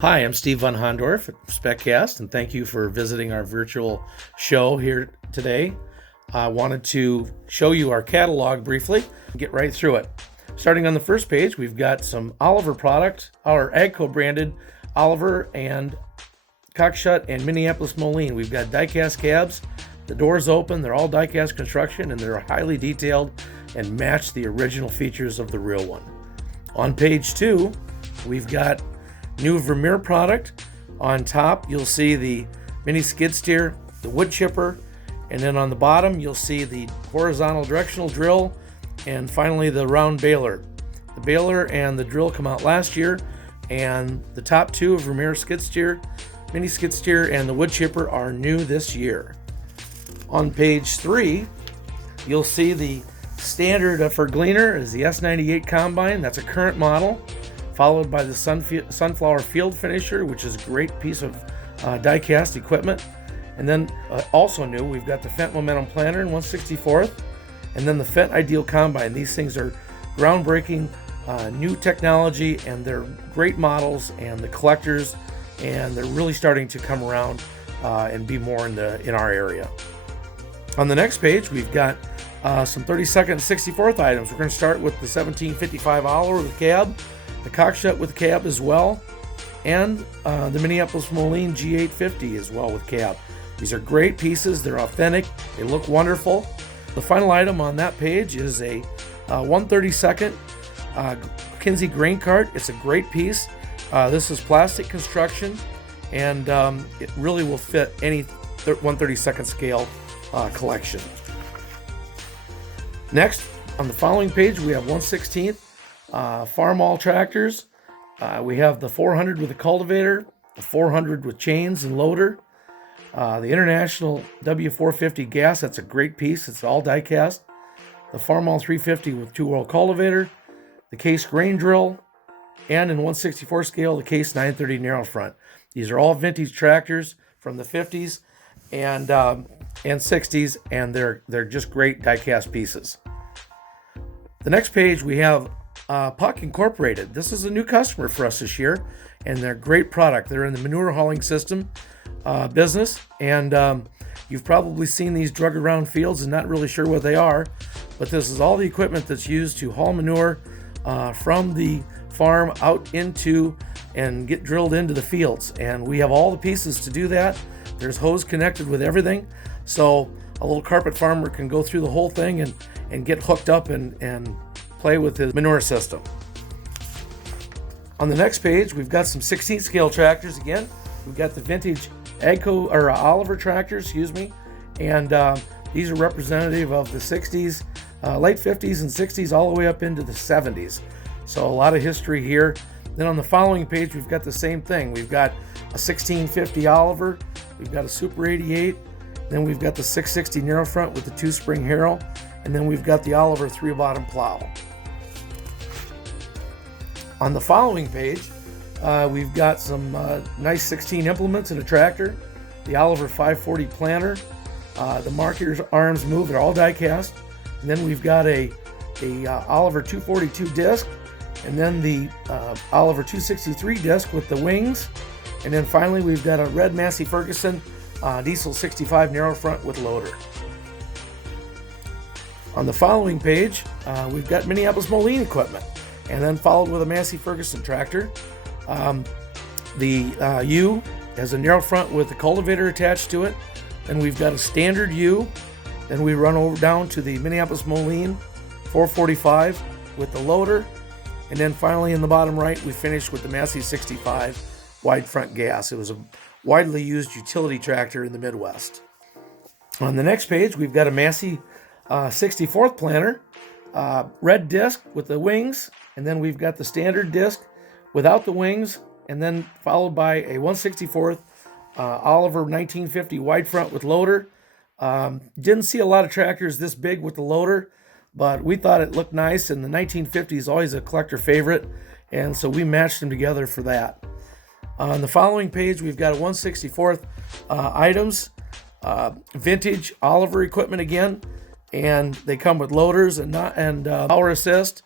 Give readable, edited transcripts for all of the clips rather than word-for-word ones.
Hi, I'm Steve Von Hondorf at Spec Cast, and thank you for visiting our virtual show here today. I wanted to show you our catalog briefly and get right through it. Starting on the first page, we've got some Oliver product, our AGCO branded Oliver and Cockshut and Minneapolis Moline. We've got die-cast cabs. The doors open, they're all die-cast construction, and they're highly detailed and match the original features of the real one. On page 2, we've got new Vermeer product. On top, you'll see the mini skid steer, the wood chipper, and then on the bottom, you'll see the horizontal directional drill, and finally the round baler. The baler and the drill come out last year, and the top two of Vermeer skid steer, mini skid steer, and the wood chipper are new this year. On page 3, you'll see the standard for Gleaner is the S98 Combine. That's a current model, followed by the Sunflower Field Finisher, which is a great piece of die-cast equipment. And then also new, we've got the Fendt Momentum Planter in 1/64th, and then the Fendt Ideal Combine. These things are groundbreaking new technology, and they're great models and the collectors, and they're really starting to come around and be more in our area. On the next page, we've got some 32nd and 64th items. We're going to start with the 1755 Oliver with cab, the Cockshut with cab as well, and the Minneapolis Moline G850 as well with cab. These are great pieces. They're authentic. They look wonderful. The final item on that page is a 132nd Kinsey grain cart. It's a great piece. This is plastic construction, and it really will fit any 132nd scale collection. Next, on the following page, we have 1/16th farm all tractors. We have the 400 with a cultivator, the 400 with chains and loader, the International W450 gas. That's a great piece. It's all die cast. The farm all 350 with 2-row cultivator, the Case grain drill, and in 1/64 scale, the Case 930 narrow front. These are all vintage tractors from the 50s and 60s, and they're just great die cast pieces. The next page, we have Puck Incorporated. This is a new customer for us this year, and they're a great product. They're in the manure hauling system business, and you've probably seen these drug around fields and not really sure what they are, but this is all the equipment that's used to haul manure from the farm out into and get drilled into the fields, and we have all the pieces to do that. There's hose connected with everything, so a little carpet farmer can go through the whole thing and get hooked up and play with his manure system. On the next page, we've got some 16th scale tractors again. We've got the vintage AGCO or Oliver tractors, and these are representative of the 60s, late 50s and 60s, all the way up into the 70s. So a lot of history here. Then on the following page, we've got the same thing. We've got a 1650 Oliver, we've got a Super 88, then we've got the 660 narrow front with the 2-spring harrow, and then we've got the Oliver 3-bottom plow. On the following page, we've got some nice 16 implements in a tractor, the Oliver 540 planter, the marker's arms move, they're all die cast, and then we've got a Oliver 242 disc, and then the Oliver 263 disc with the wings, and then finally we've got a red Massey Ferguson diesel 65 narrow front with loader. On the following page, we've got Minneapolis Moline equipment, and then followed with a Massey Ferguson tractor. The U has a narrow front with the cultivator attached to it. Then we've got a standard U. Then we run over down to the Minneapolis Moline 445 with the loader. And then finally in the bottom right, we finished with the Massey 65 wide front gas. It was a widely used utility tractor in the Midwest. On the next page, we've got a Massey 64th planter, red disc with the wings, and then we've got the standard disc without the wings, and then followed by a 1/64th Oliver 1950 wide front with loader. Didn't see a lot of tractors this big with the loader, but we thought it looked nice, and the 1950 is always a collector favorite, and so we matched them together for that. On the following page, we've got a 1/64th items, vintage Oliver equipment again, and they come with loaders and power assist.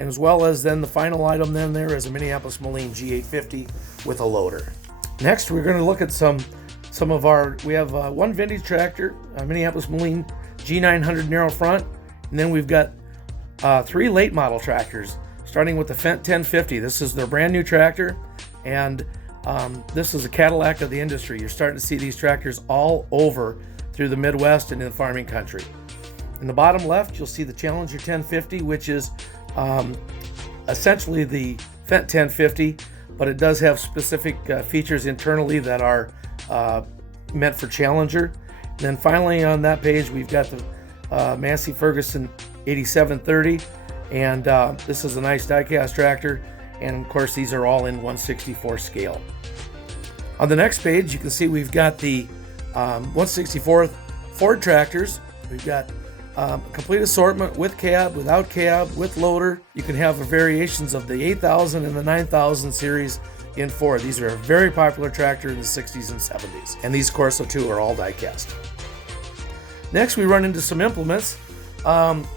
and as well as then the final item then there is a Minneapolis Moline G850 with a loader. Next, we're going to look at some of our, we have one vintage tractor, a Minneapolis Moline G900 narrow front, and then we've got 3 late model tractors, starting with the Fendt 1050. This is their brand new tractor, and this is a Cadillac of the industry. You're starting to see these tractors all over through the Midwest and in the farming country. In the bottom left, you'll see the Challenger 1050, which is essentially the Fendt 1050, but it does have specific features internally that are meant for Challenger. And then finally on that page, we've got the Massey Ferguson 8730, and this is a nice die-cast tractor, and of course these are all in 1/64 scale. On the next page, you can see we've got the 1/64 Ford tractors. We've got a complete assortment with cab, without cab, with loader. You can have variations of the 8000 and the 9000 series in Ford. These are a very popular tractor in the 60s and 70s. And these Corso 2 are all die-cast. Next, we run into some implements.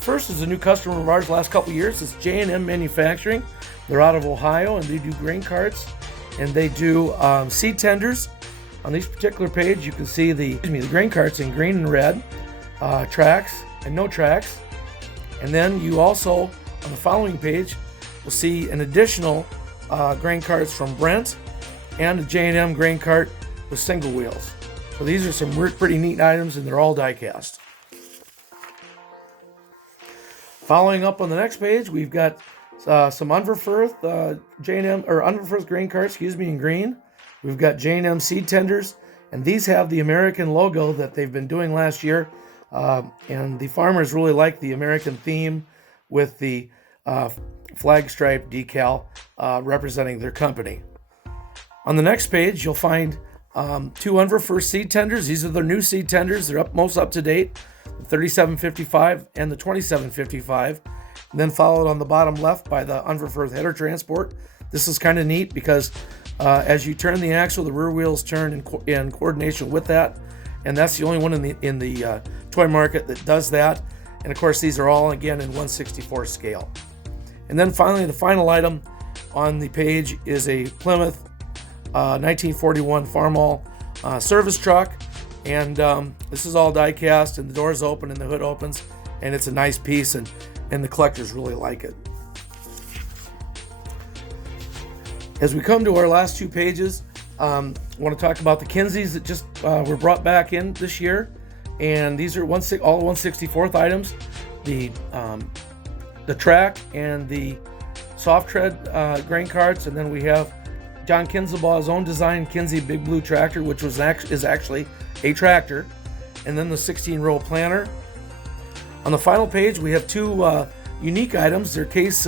First is a new customer of ours last couple years. It's J&M Manufacturing. They're out of Ohio, and they do grain carts, and they do seed tenders. On this particular page, you can see the grain carts in green and red, tracks and no tracks. And then you also, on the following page, will see an additional grain carts from Brent and a J&M grain cart with single wheels. So these are some pretty neat items, and they're all die-cast. Following up on the next page, we've got some Unverferth J&M or Unverferth grain carts, in green. We've got J&M seed tenders, and these have the American logo that they've been doing last year. And the farmers really like the American theme with the flag stripe decal representing their company. On the next page, you'll find 2 Unverferth seed tenders. These are their new seed tenders. They're most up to date, the 3755 and the 2755. And then followed on the bottom left by the Unverferth header transport. This is kind of neat because as you turn the axle, the rear wheels turn in coordination with that. And that's the only one in the toy market that does that. And of course, these are all again in 1/64 scale. And then finally, the final item on the page is a Plymouth 1941 Farmall service truck. And this is all die cast, and the doors open and the hood opens, and it's a nice piece, and the collectors really like it. As we come to our last 2 pages, I want to talk about the Kinseys that just were brought back in this year, and these are all 1/64 items. The track and the soft tread grain carts, and then we have John Kinzelbaugh's own design Kinsey Big Blue tractor, which is actually a tractor, and then the 16-row planter. On the final page, we have 2 unique items. They're Case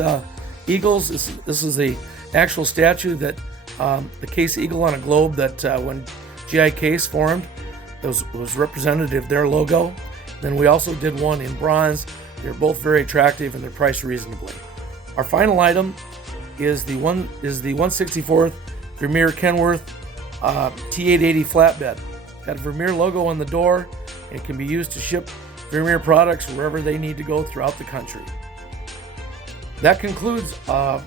Eagles. This is the actual statue that the Case Eagle on a globe that when GI Case formed, was representative of their logo. Then we also did one in bronze. They're both very attractive, and they're priced reasonably. Our final item is the 1/64 Vermeer Kenworth T880 flatbed. Got a Vermeer logo on the door, and it can be used to ship Vermeer products wherever they need to go throughout the country. That concludes our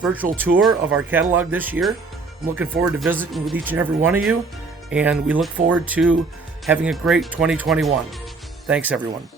virtual tour of our catalog this year. I'm looking forward to visiting with each and every one of you, and we look forward to having a great 2021. Thanks, everyone.